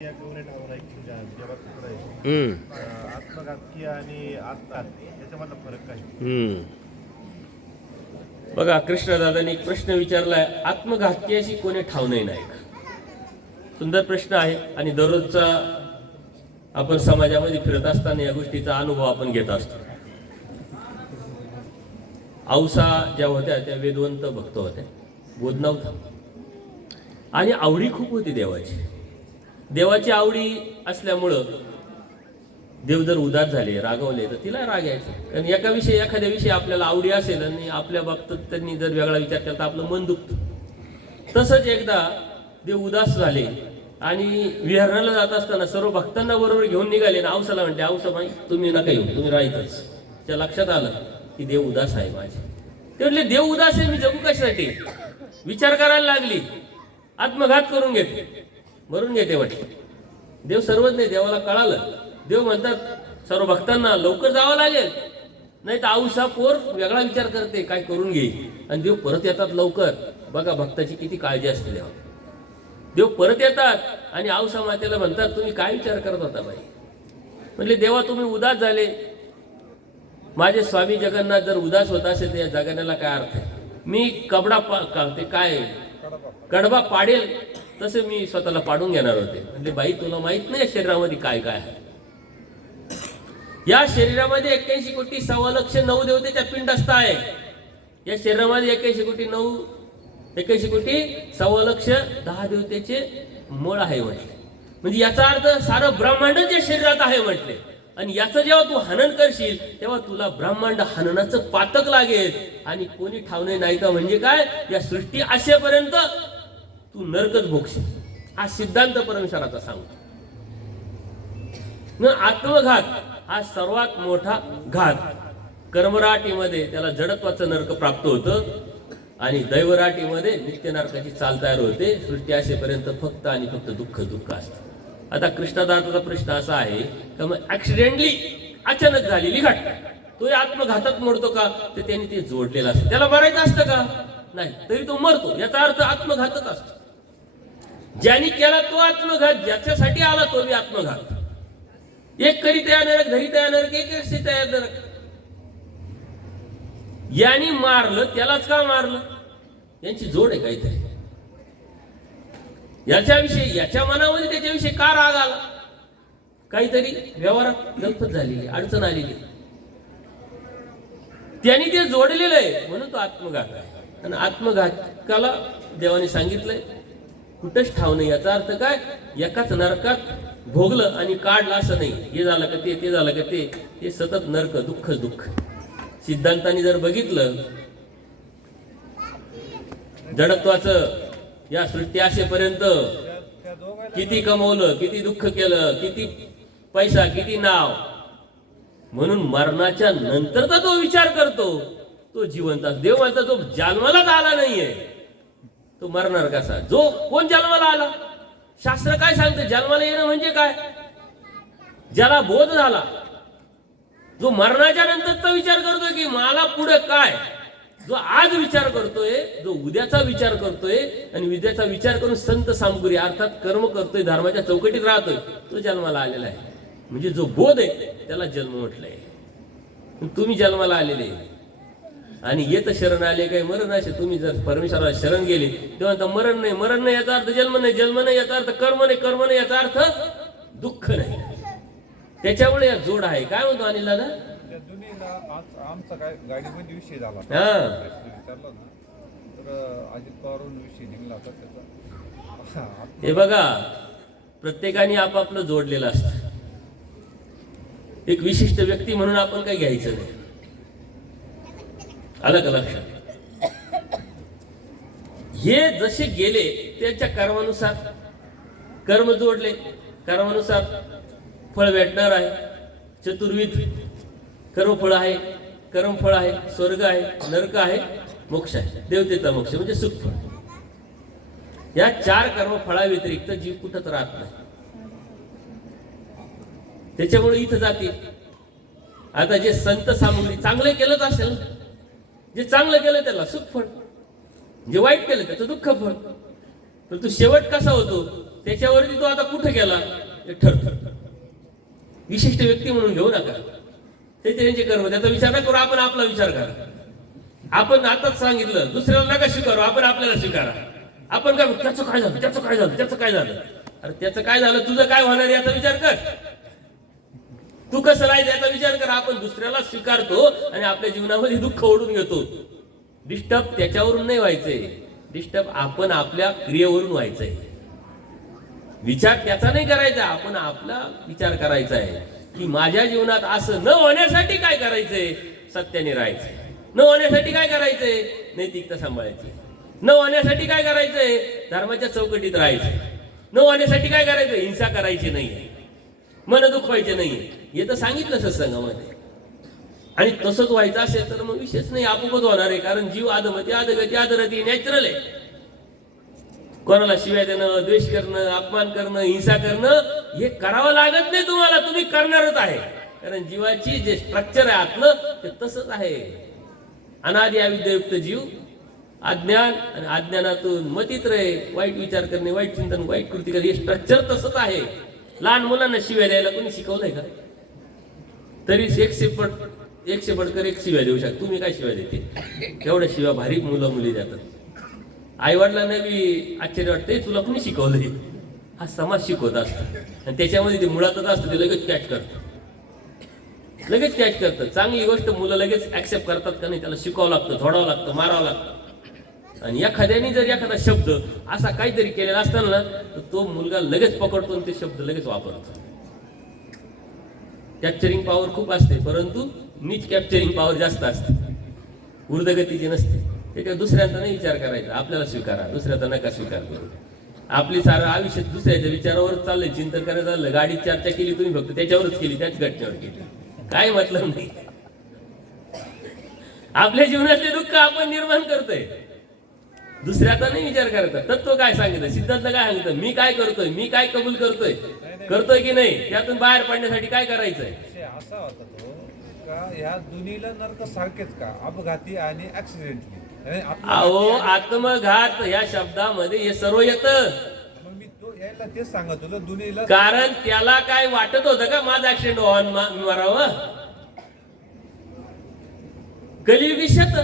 या गवणे नावावर एक जेव्हा तुकडा आहे आत्मघातकी आणि आत्मघातकी याच्यामधला फरक काय? बघा, कृष्णदादांनी एक प्रश्न विचारलाय, आत्मघातकी अशी कोणी ठाव नाही का? सुंदर प्रश्न आहे आणि दररोजचा आपण समाजामध्ये फिरत असताना या गोष्टीचा अनुभव आपण घेत असतो. औसा ज्या होत्या त्या वेदवंत भक्त होत्या, बोध नव्हता आणि आवडी खूप होती देवाची आवडी असल्यामुळं देव जर उदास झाले, रागवले तर तिला राग यायचा. कारण एखाद्या विषयी आपल्याला आवडी असेल आणि आपल्या बाबतीत त्यांनी जर वेगळा विचार केला तर आपलं मन दुखतं. तसंच एकदा देव उदास झाले आणि विहरणाला जात असताना सर्व भक्तांना बरोबर घेऊन निघाले ना औसाला म्हणते, औसा बाई तुम्ही नका येऊ, तुम्ही राहायचंच. त्या लक्षात आलं की देव उदास आहे माझे. ते म्हटले देव उदास आहे, मी जगू कशासाठी? विचार करायला लागली, आत्मघात करून घेते, मरून घेते म्हटले. देव सर्वच नाही, देवाला कळालं. देव म्हणतात सर्व भक्तांना लवकर जावं लागेल, नाही तर औसा पोर वेगळा विचार करते, काय करून घेईल. आणि देव परत येतात लवकर. बघा भक्ताची किती काळजी असते देवा. देव परत येतात आणि औसा मातेला म्हणतात, तुम्ही काय विचार करत होता बाई? म्हटले देवा तुम्ही उदास झाले. माझे स्वामी जगन्नाथ जर उदास होत असेल तर या जगण्याला काय अर्थ आहे? मी कडबा पाडेल तसे मी स्वतःला पाडून घेणार होते. म्हणजे बाई तुला माहित नाही शरीरामध्ये काय काय आहे. या शरीरामध्ये 81 कोटी 1.25 देवतेच्या पिंडस्थ आहे. या शरीरामध्ये 81 कोटी 10 देवतेचे मळ आहे म्हटले. म्हणजे याचा अर्थ सारं ब्रह्मांडच या शरीरात आहे म्हटले. आणि याचं जेव्हा तू हनन करशील तेव्हा तुला ब्रह्मांड हननाचं पातक लागेल. आणि कोणी ठावणे नाही का म्हणजे काय, या सृष्टी असेपर्यंत तू नरकच भोगशील. हा सिद्धांत परमेश्वराचा सांगतो. आत्मघात हा सर्वात मोठा घात. कर्मराटीमध्ये त्याला जडत्वाचं नरक प्राप्त होतं आणि दैवराटीमध्ये नित्य नरकाची चाल तयार होते. सृष्टी असेपर्यंत फक्त आणि फक्त दुःख असतं. आता कृष्णदादाचा प्रश्न असा आहे का मग ऍक्सिडेंटली अचानक झालेली घटना तो आत्मघातात मोडतो का? तर त्यांनी ते जोडलेलं असतं. त्याला मरायचं असतं का? नाही, तरी तो मरतो. याचा अर्थ आत्मघातच असतो. ज्यांनी केला तो आत्मघात, ज्याच्यासाठी आला तो बी आत्मघात. एक करी तया नरक, धरी तया नरक, एक तया नरक. यांनी मारलं त्यालाच का मारलं? यांची जोड आहे काहीतरी. याच्याविषयी, याच्या मनामध्ये त्याच्याविषयी का राग आला? काहीतरी व्यवहारात गलफत झालेली, अडचण आलेली. त्यांनी ते जोडलेलं आहे म्हणून तो आत्मघात आहे. आणि आत्मघातकाला देवाने सांगितलंय कुठंच ठाव नाही. याचा अर्थ काय, एकाच नरकात भोगलं आणि काढलं असं नाही. हे झालं का ते झालं का ते सतत नरक, दुःख. सिद्धांतांनी जर बघितलं जडत्वाचं या सृष्टी असेपर्यंत किती कमवलं, किती दुःख केलं, किती पैसा, किती नाव, म्हणून मरणाच्या नंतरचा तो विचार करतो तो जिवंत. देव म्हणता जो जन्मालाच आला नाहीये तो मरणार कसा? जो कोण जन्माला आला? शास्त्र काय सांगतं? जन्माला येणं म्हणजे काय? ज्याला बोध झाला, जो मरणाच्या नंतरचा विचार करतोय की मला पुढे काय, जो आज विचार करतोय, जो उद्याचा विचार करतोय आणि उद्याचा विचार करून संत सामग्री अर्थात कर्म करतोय, धर्माच्या चौकटीत राहतोय, तो जन्माला आलेला आहे. म्हणजे जो बोध आहे त्याला जन्म म्हटलंय. तुम्ही जन्माला आलेले आणि येत शरण आले काही मरण असे. तुम्ही जर परमेश्वराला शरण गेले तेव्हा मरण नाही याचा अर्थ जन्म नाही याचा अर्थ कर्म नाही याचा अर्थ दुःख नाही. त्याच्यामुळे या जोड आहे. काय म्हणतो अनिल दादा? आमचा काय गाडीमध्ये विषय झाला विचारला ना, तर अजित पवार विषय निघाला होता त्याचा. हे बघा, प्रत्येकाने आपापलं जोडलेलं असतं. एक विशिष्ट व्यक्ती म्हणून आपण काही घ्यायचं नाही. आलं का लक्षात? हे जसे गेले त्याच्या कर्मानुसार कर्म जोडले, कर्मानुसार फळ भेटणार आहे. चतुर्विध कर्मफळ आहे, कर्मफळ आहे, स्वर्ग आहे, नरक आहे, मोक्ष आहे. देवतेचा मोक्ष म्हणजे सुखफळ. या 4 कर्मफळा व्यतिरिक्त जीव कुठंच राहत नाही. त्याच्यामुळे इथं जाते. आता जे संत सामग्री चांगलं केलंच असेल, जे चांगलं केलं त्याला सुखफळ, जे वाईट केलं त्याचं दुःखफळ. पण तू शेवट कसा होतो त्याच्यावरती तो आता कुठं गेला हे ठरतं. विशिष्ट व्यक्ती म्हणून घेऊ नका, ते त्यांचे कर्म, त्याचा विचार न करू, आपण आपला विचार करा. आपण आताच सांगितलं दुसऱ्याला नका स्वीकारू, आपण आपल्याला स्वीकारा. आपण काय त्याचं काय झालं, त्याचं काय झालं, त्याचं काय झालं. अरे त्याचं काय झालं, तुझं काय होणार याचा विचार कर. तू कसं राहायचं याचा विचार कर. आपण दुसऱ्याला स्वीकारतो आणि आपल्या जीवनामध्ये दुःख ओढून घेतो. डिस्टर्ब त्याच्यावरून नाही व्हायचंय, डिस्टर्ब आपण आपल्या क्रियेवरून व्हायचंय. विचार त्याचा नाही करायचा, आपण आपला विचार करायचा आहे की माझ्या जीवनात असं न होण्यासाठी काय करायचंय, सत्याने राहायचंय. न होण्यासाठी काय करायचंय, नैतिकता सांभाळायची. न होण्यासाठी काय करायचंय, धर्माच्या चौकटीत राहायचंय. न होण्यासाठी काय करायचं, हिंसा करायची नाहीये, मन दुखवायचे नाहीये. हे तर सांगितलं सत्संगामध्ये. आणि तसंच व्हायचं असेल तर मग विशेष नाही, आपोआपच होणार आहे. कारण जीव आदमती आदगती आदरती नॅचरल आहे. कोणाला शिव्या देणं, द्वेष करणं, अपमान करणं, हिंसा करणं हे करावं लागत नाही तुम्हाला, तुम्ही करणारच आहे. कारण जीवाची जे स्ट्रक्चर आहे आतलं ते तसंच आहे. अनादि अविद्यायुक्त जीव अज्ञान आणि अज्ञानातून मतीत रहे, वाईट विचार करणे, वाईट चिंतन, वाईट कृती करणे, हे स्ट्रक्चर तसंच आहे. लहान मुलांना शिव्या द्यायला कोणी शिकवलंय का? तरी एकशे पडकर एक शिव्या देऊ शकता. तुम्ही काय शिव्या देते? तेवढ्या शिव्या भारी मुलं मुली देतात. आई वडिलांना बी आश्चर्य वाटतंय, तुला कोणी शिकवलंय? हा समाज शिकवत असतो आणि त्याच्यामध्ये ते मुळातच असतं, ते लगेच कॅच करतं, लगेच कॅच करतं. चांगली गोष्ट मुलं लगेच ऍक्सेप्ट करतात का नाही, त्याला शिकावं लागतं, धोडावं लागतं, मारावं लागतं. आणि एखाद्याने जर एखादा शब्द असा काहीतरी केलेला असताना ना, तर तो मुलगा लगेच पकडतो आणि ते शब्द लगेच वापरतो. कॅप्चरिंग पॉवर खूप असते, परंतु नीच कॅप्चरिंग पॉवर जास्त असते, ऊर्ध्वगतीची नसते. त्याच्या दुसऱ्यांचा नाही विचार करायचा, आपल्याला स्वीकारा, दुसऱ्याचा नका स्वीकार करू. आपली सारं आयुष्य दुसऱ्याच्या विचारावरच चाललंय, चिंतन करायचं चाललं. गाडीत चर्चा केली तुम्ही फक्त त्याच्यावरच केली, त्याच घटनेवर केली, काय मतलब नाही. आपल्या जीवनातले दुःख आपण निर्माण करतोय, दुसऱ्याचा नाही विचार करायचा. तत्व काय सांगितलं, सिद्धांत काय सांगितलं, मी काय करतोय, मी काय कबूल करतोय की नाही, त्यातून बाहेर पडण्यासाठी काय करायचंय. असा होता तो का ह्या दोन्हीला नरक सारखेच का, अपघाती आणि ऍक्सिडेंटली. अहो आत्मघात या शब्दामध्ये हे सर्व येतं. मग मी तो यायला तेच सांगत होतो, दोन्हीला. कारण त्याला काय वाटत होतं का माझा ऍक्सिडेंट व्हावं, मरावं. कलियुगी शेत,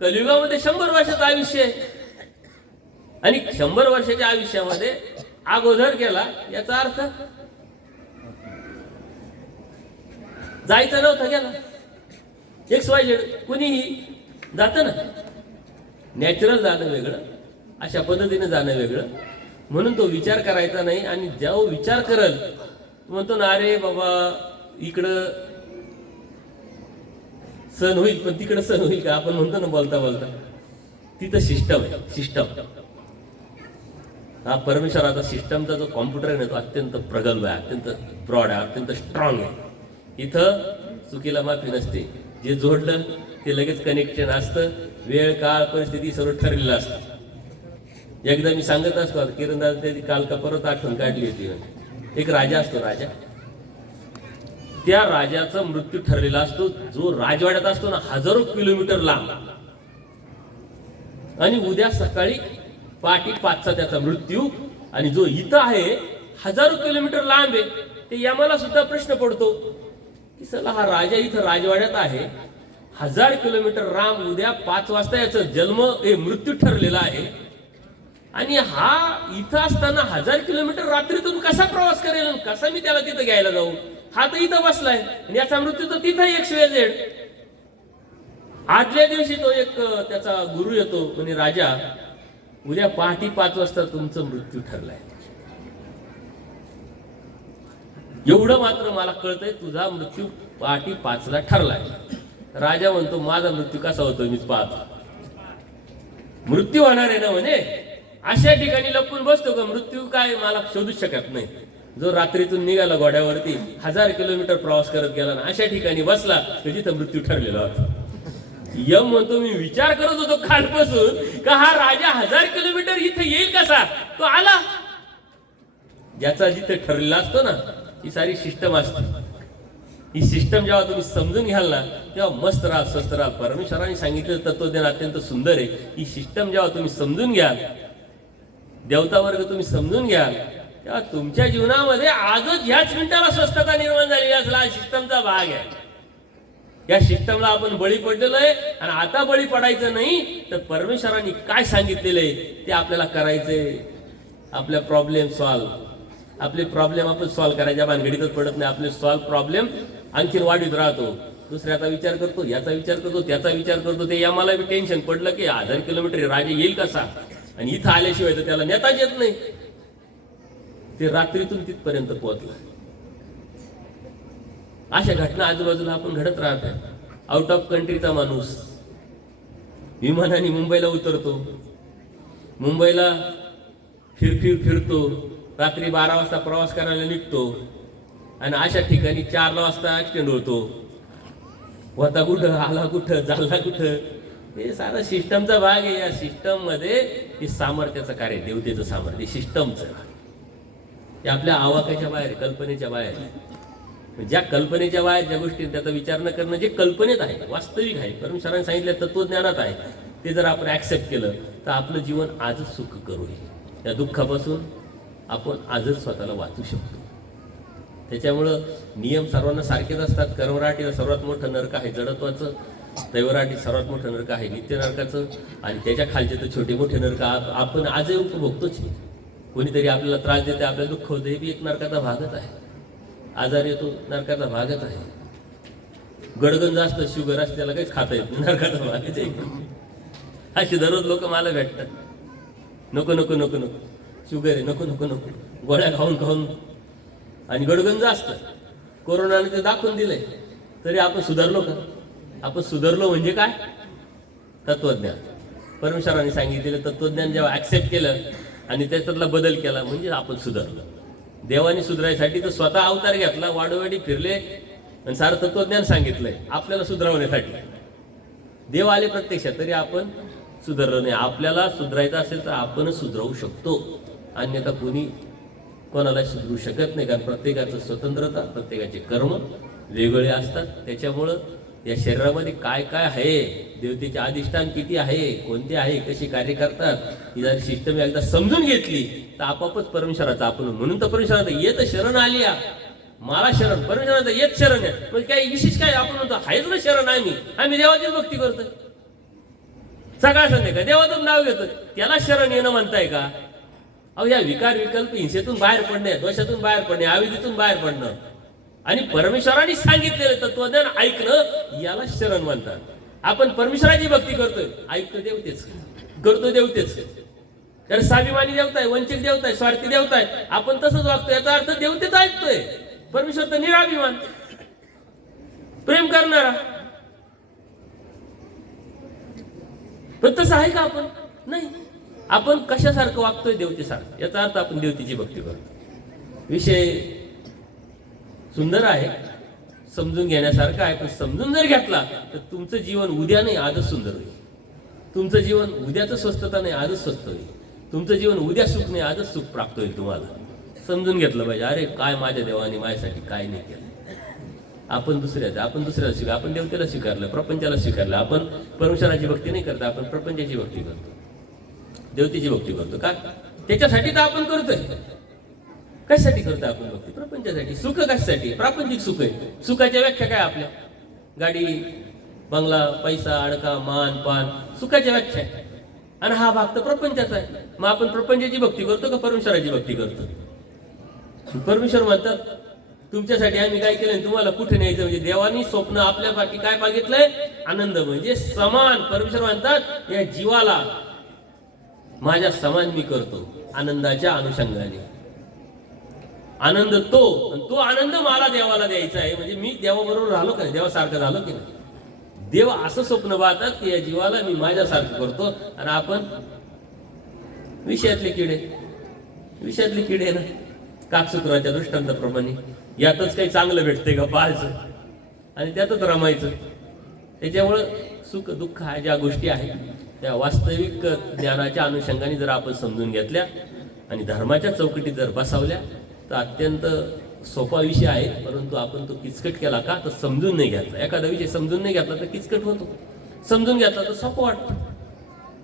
कलियुगामध्ये 100 वर्षाचं आयुष्य आहे आणि 100 वर्षाच्या आयुष्यामध्ये अगोदर केला याचा अर्थ जायचं नव्हतं, गेला. XYZ कुणीही जातं ना. नॅचरल जाणं वेगळं, अशा पद्धतीने जाणं वेगळं. म्हणून तो विचार करायचा नाही. आणि जेव्हा विचार करल म्हणतो ना, अरे बाबा इकडं सण होईल पण तिकडं सण होईल का, आपण म्हणतो ना बोलता बोलता. तिथं सिस्टम आहे, सिस्टम. हा परमेश्वराचा सिस्टमचा जो कॉम्प्युटर आहे ना, तो अत्यंत प्रगल्भ आहे, अत्यंत ब्रॉड आहे, अत्यंत स्ट्रॉंग आहे. इथं चुकीला माफी नसते. जे जोडलं ते लगेच कनेक्शन असतं. वेळ काळ परिस्थिती सर्व ठरलेलं असतं. एकदा मी सांगत असतो, किरणदादा त्याची काल का परत आठवण काढली होती. एक राजा असतो, राजा, त्या राजाचा मृत्यू ठरलेला असतो. जो राजवाड्यात असतो ना, हजारो किलोमीटर लांब. आणि उद्या सकाळी पहाटे 5चा त्याचा मृत्यू. आणि जो इथं आहे हजारो किलोमीटर लांब आहे, ते यमाला सुद्धा प्रश्न पडतो की चला हा राजा इथं राजवाड्यात आहे, 1000 किलोमीटर लांब, उद्या 5 वाजता याचा जन्म मृत्यू ठरलेला आहे. आणि हा इथं असताना 1000 किलोमीटर रात्रीतून कसा प्रवास करेल, कसा मी त्याला तिथं घ्यायला जाऊ. हा तर इथं बसलाय आणि याचा मृत्यू तर तिथं XYZ. आदल्या दिवशी तो एक त्याचा गुरु येतो म्हणजे राजा, उद्या पहाटे 5 वाजता तुमचं मृत्यू ठरलाय. एवढं मात्र मला कळतंय, तुझा मृत्यू पहाटे 5ला ठरलाय. राजा म्हणतो, माझा मृत्यू कसा होतो मीच पाहतो. मृत्यू होणार आहे ना म्हणे, अशा ठिकाणी लपून बसतो का, मृत्यू काय मला शोधूच शकत नाही. जो रात्रीतून निघाला घोड्यावरती 1000 किलोमीटर प्रवास करत गेला ना, अशा ठिकाणी बसला तर जिथं मृत्यू ठरलेला होता. यम म्हणतो, मी विचार करत होतो कालपासून का हा राजा 1000 किलोमीटर इथे येईल कसा. तो आला. ज्याचा जिथे ठरलेला असतो ना, ही सारी सिस्टम असते. ही सिस्टम जेव्हा तुम्ही समजून घ्याल ना, तेव्हा मस्त राहा, स्वस्त राहा. परमेश्वराने सांगितलेलं तत्वज्ञान अत्यंत सुंदर आहे. ही सिस्टम जेव्हा तुम्ही समजून घ्याल, देवता वर्ग तुम्ही समजून घ्याल, तेव्हा तुमच्या जीवनामध्ये आजच ह्याच मिनिटाला स्वस्थता निर्माण झाली असला हा सिस्टमचा भाग आहे. या सिस्टमला आपण बळी पडलेलो आहे आणि आता बळी पडायचं नाही तर परमेश्वरांनी काय सांगितलेलं आहे ते आपल्याला करायचंय. आपल्या प्रॉब्लेम सॉल्व, आपले प्रॉब्लेम आपण सॉल्व करायच्या भानगडीतच पडत नाही. आपले सॉल्व प्रॉब्लेम आणखीन वाढीत राहतो. दुसऱ्याचा विचार करतो, याचा विचार करतो, त्याचा विचार करतो. ते आम्हाला बी टेन्शन पडलं की 1000 किलोमीटर राजा येईल कसा आणि इथं आल्याशिवाय तर त्याला नेताच येत नाही. ते रात्रीतून तिथपर्यंत पोहोचला. अशा घटना आजूबाजूला आपण घडत राहत आहे. आउट ऑफ कंट्रीचा माणूस विमानाने मुंबईला उतरतो, मुंबईला फिरतो, रात्री 12 वाजता प्रवास करायला निघतो आणि अशा ठिकाणी 4 वाजता ऍक्सिडेंट होतो. होता कुठं, आला कुठं, झाला कुठं, हे सारा सिस्टमचा भाग आहे. या सिस्टम मध्ये हे सामर्थ्याचं कार्य, देवतेचं सामर्थ्य सिस्टमचं, हे आपल्या आवाकाच्या बाहेर, कल्पनेच्या बाहेर. ज्या कल्पनेच्या बाहेर ज्या गोष्टी त्याचा विचार न करणं जे कल्पनेत आहे, वास्तविक आहे, परमेश्वराने सांगितलं तत्वज्ञानात आहे, ते जर आपण ऍक्सेप्ट केलं तर आपलं जीवन आजच सुख करू. या दुःखापासून आपण आजच स्वतःला वाचू शकतो. त्याच्यामुळं नियम सर्वांना सारखेच असतात. कर्मराटीला सर्वात मोठं नरक आहे जडत्वाचं, दैवराटी सर्वात मोठं नरक आहे नित्य नरकाचं, आणि त्याच्या खालचे तर छोटे मोठे नरक आपण आजही उपभोगतोच. कोणीतरी आपल्याला त्रास देते, आपल्याला दुःख होतं, हे बी एक नरकाचा भागच आहे. आजार येतो, नरकाचा भागच आहे. गडगण जास्त शुगर असते, त्याला काहीच खाता येत नाही, नरकाचा भागच आहे. असे दररोज लोक मला भेटतात, नको नको नको नको शुगर आहे, नको नको नको, गोळ्या खाऊन खाऊन, आणि गडगण जास्त. कोरोनाने ते दाखवून दिलंय, तरी आपण सुधारलो का? आपण सुधारलो म्हणजे काय? तत्वज्ञान, परमेश्वराने सांगितलेलं तत्वज्ञान जेव्हा ऍक्सेप्ट केलं आणि त्याच्यातला बदल केला म्हणजे आपण सुधारलो. देवाने सुधारायसाठी तर स्वतः अवतार घेतला, वाडोवाडी फिरले आणि सारं तत्वज्ञान सांगितलंय आपल्याला सुधारवण्यासाठी. देव आले प्रत्यक्षात, तरी आपण सुधारलो नाही. आपल्याला सुधारायचं असेल तर आपणच सुधारवू शकतो, अन्यथा कोणी कोणाला सुधरू शकत नाही. कारण प्रत्येकाचं स्वतंत्रता, प्रत्येकाचे कर्म वेगवेगळे असतात. त्याच्यामुळं या शरीरामध्ये काय काय आहे, देवतेचे अधिष्ठान किती आहे, कोणते आहे, कशी कार्य करतात, ही जर सिस्टम एकदा समजून घेतली तर आपापच परमेश्वराचा आपण. म्हणून तर परमेश्वराचा येत शरण आली, मला शरण, परमेश्वराचा येत शरण आहे. म्हणजे काही विशेष काय आपण म्हणतो, आहेच ना शरण, आम्ही देवाचीच भक्ती करतोय, सकाळ संध्याकाळ देवाचं नाव घेतो, त्याला शरण येणं म्हणताय का? अहो, या विकार विकल्प हिंसेतून बाहेर पडणे, दोषातून बाहेर पडणे, अविधीतून बाहेर पडणं आणि परमेश्वराने सांगितलेलं तत्वज्ञान ऐकणं, याला शरण म्हणतात. आपण परमेश्वराची भक्ती करतोय, ऐकतो देवतेच, करतो देवतेच. तर स्वाभिमानी देवता आहे, वंचित देवता आहे, स्वार्थी देवता आहे, आपण तसंच वागतोय. याचा अर्थ देवतेच ऐकतोय. परमेश्वर तर निराभिमान, प्रेम करणारा. पण तसं आहे का आपण? नाही. आपण कशासारखं वागतोय? देवतेसारखं. याचा अर्थ आपण देवतेची भक्ती करतो. विषय सुंदर आहे, समजून घेण्यासारखं आहे. पण समजून जर घेतला तर तुमचं जीवन उद्या नाही आजच सुंदर होईल. तुमचं जीवन उद्याचं स्वस्तता नाही आजच स्वस्त होईल. तुमचं जीवन उद्या सुख नाही आजच सुख प्राप्त होईल. तुम्हाला समजून घेतलं पाहिजे, अरे काय माझ्या देवाने माझ्यासाठी काय नाही केलं. आपण दुसऱ्याला स्वीकार, आपण देवतेला स्वीकारलं, प्रपंचाला स्वीकारलं. आपण परमेश्वराची भक्ती नाही करत, आपण प्रपंचाची भक्ती करतो, देवतेची भक्ती करतो. का? त्याच्यासाठी तर आपण करतोय. कशासाठी करतो आपण भक्ती? प्रपंचासाठी. सुख कशासाठी? प्रापंचिक सुख आहे. सुखाच्या व्याख्या काय आपल्या? गाडी, बंगला, पैसा, अडका, मान पान, सुखाच्या व्याख्या आहे. आणि हा भाग तर प्रपंचाचा आहे. मग आपण प्रपंचाची भक्ती करतो का परमेश्वराची भक्ती करतो? परमेश्वर म्हणतात तुमच्यासाठी आम्ही काय केलं, तुम्हाला कुठे न्यायचं. म्हणजे देवानी स्वप्न आपल्यासाठी काय मागितलंय? आनंद, म्हणजे समान. परमेश्वर म्हणतात या जीवाला माझ्या समान मी करतो, आनंदाच्या अनुषंगाने. आनंद तो आनंद मला देवाला द्यायचा आहे. म्हणजे मी देवाबरोबर राहिलो का नाही, देवासारखं झालो की नाही. देव असं स्वप्न पाहतात की या जीवाला मी माझ्यासारखं करतो. आणि आपण विषयातले किडे ना, काकसूत्राच्या दृष्टांताप्रमाणे यातच काही चांगलं भेटते का पाहायचं आणि त्यातच रमायचं. त्याच्यामुळं सुख दुःख ह्या ज्या गोष्टी आहेत त्या वास्तविक ज्ञानाच्या अनुषंगाने जर आपण समजून घेतल्या आणि धर्माच्या चौकटीत जर बसवल्या तर अत्यंत सोपा विषय आहे. परंतु आपण तो किचकट केला का तर समजून नाही घेतला. एखादा विषय समजून नाही घेतला तर किचकट होतो, समजून घेतला तर सोपं वाटतं.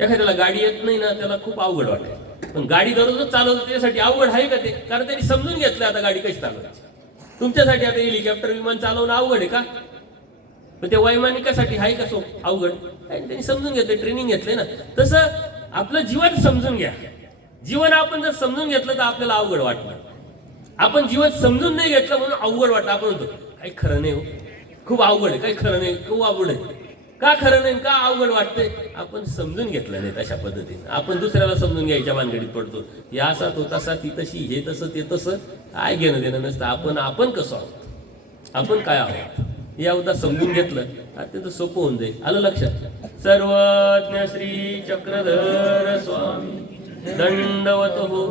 एखाद्याला गाडी येत नाही ना, त्याला खूप अवघड वाटतं. पण गाडी दररोजच चालवतो त्याच्यासाठी अवघड आहे का ते? कारण त्यांनी समजून घेतलं आता गाडी कशी चालवायची. तुमच्यासाठी आता हेलिकॉप्टर विमान चालवणं अवघड आहे का? पण ते वैमानिकासाठी आहे का अवघड? त्यांनी समजून घेतलं, ट्रेनिंग घेतलंय ना. तसं आपलं जीवन समजून घ्या. जीवन आपण जर समजून घेतलं तर आपल्याला अवघड वाटणार. आपण जीवन समजून नाही घेतलं म्हणून अवघड वाटतं. आपण म्हणतो काही खरं नाही हो, खूप अवघड आहे, काही खरं नाही, खूप अवघड आहे. का खरं नाही, का अवघड वाटतंय? आपण समजून घेतलं नाही तशा पद्धतीने. आपण दुसऱ्याला समजून घ्यायच्या भानगडीत पडतो. या असा तो तसा, ती तशी, हे तसं ते तसं, काय घेणं देणं नसतं. आपण कसं आहोत, आपण काय आहोत या उद्या समजून घेतलं अत्यंत सोपं होऊन जाईल. आलं लक्षात? सर्वज्ञ श्री चक्रधर स्वामी दंडवत हो.